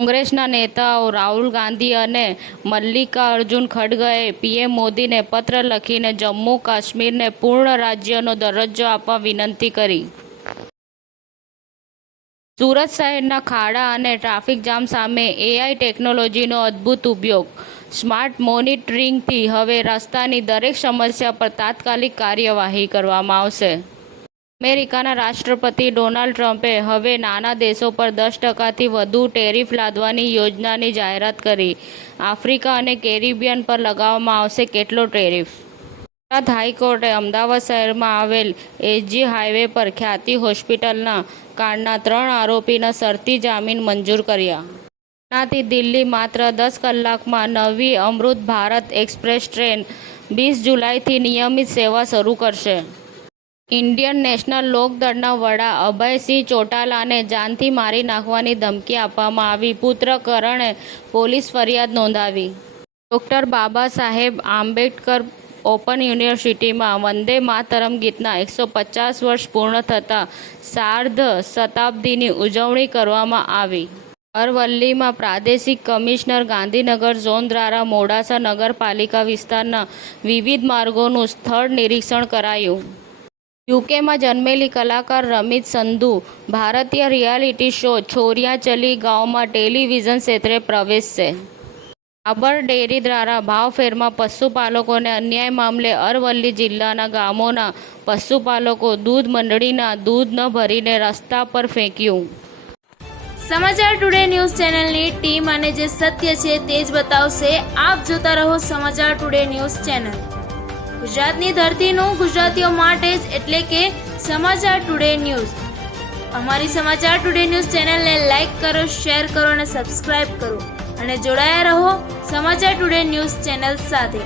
કોંગ્રેસના નેતાઓ રાહુલ ગાંધી અને મલ્લિકાર્જુન ખડગેએ પીએમ મોદીને પત્ર લખીને જમ્મુ કાશ્મીરને પૂર્ણ રાજ્યનો દરજ્જો આપવા વિનંતી કરી. સુરત શહેરના ખાડા અને ટ્રાફિક જામ સામે એઆઈ ટેકનોલોજીનો અદ્ભુત ઉપયોગ. સ્માર્ટ મોનિટરિંગથી હવે રસ્તાની દરેક સમસ્યા પર તાત્કાલિક કાર્યવાહી કરવામાં આવશે. અમેરિકાના રાષ્ટ્રપતિ ડોનાલ્ડ ટ્રમ્પે હવે નાના દેશો પર 10% વધુ ટેરિફ લાદવાની યોજનાની જાહેરાત કરી. આફ્રિકા અને કેરેબિયન પર લગાવવામાં આવશે કેટલો ટેરિફ? ગુજરાત હાઈકોર્ટે અમદાવાદ શહેરમાં આવેલ એસજી હાઈવે પર ખ્યાતિ હોસ્પિટલના કાંડના 3 આરોપીના શરતી જામીન મંજૂર કર્યા. પુનાથી દિલ્હી માત્ર 10 કલાકમાં નવી અમૃત ભારત એક્સપ્રેસ ટ્રેન 20 જુલાઈથી નિયમિત સેવા શરૂ કરશે. ઇન્ડિયન નેશનલ લોકદળના વડા અભયસિંહ ચૌટાલાને જાનથી મારી નાખવાની ધમકી આપવામાં આવી. પુત્ર કરણે પોલીસ ફરિયાદ નોંધાવી. ડૉક્ટર બાબા સાહેબ આંબેડકર ઓપન યુનિવર્સિટીમાં વંદે માતરમ ગીતના 150 વર્ષ પૂર્ણ થતાં સાર્ધ શતાબ્દીની ઉજવણી કરવામાં આવી. અરવલ્લીમાં પ્રાદેશિક કમિશનર ગાંધીનગર ઝોન દ્વારા મોડાસા નગરપાલિકા વિસ્તારના વિવિધ માર્ગોનું સ્થળ નિરીક્ષણ કરાયું. યુકેમાં જન્મેલી કલાકાર રમિત સંધુ ભારતીય રિયાલિટી શો છોરિયા ચલી ગાંવમાં ટેલિવિઝન ક્ષેત્રે પ્રવેશશે. બાબર ડેરી દ્વારા ભાવફેરમાં પશુપાલકોને અન્યાય મામલે અરવલ્લી જિલ્લાના ગામોના પશુપાલકો દૂધ મંડળીના દૂધ ન ભરીને રસ્તા પર ફેંક્યું. સમાચાર ટુડે ન્યૂઝ ચેનલની ટીમ અને જે સત્ય છે તે જ બતાવશે. આપ જોતા રહો સમાચાર ટુડે ન્યૂઝ ચેનલ. ગુજરાતની ધરતીનું ગુજરાતીઓ માટે જ એટલે કે સમાચાર ટુડે ન્યૂઝ. અમારી સમાચાર ટુડે ન્યૂઝ ચેનલને લાઈક કરો, શેર કરો અને સબસ્ક્રાઇબ કરો અને જોડાયા રહો સમાચાર ટુડે ન્યૂઝ ચેનલ સાથે.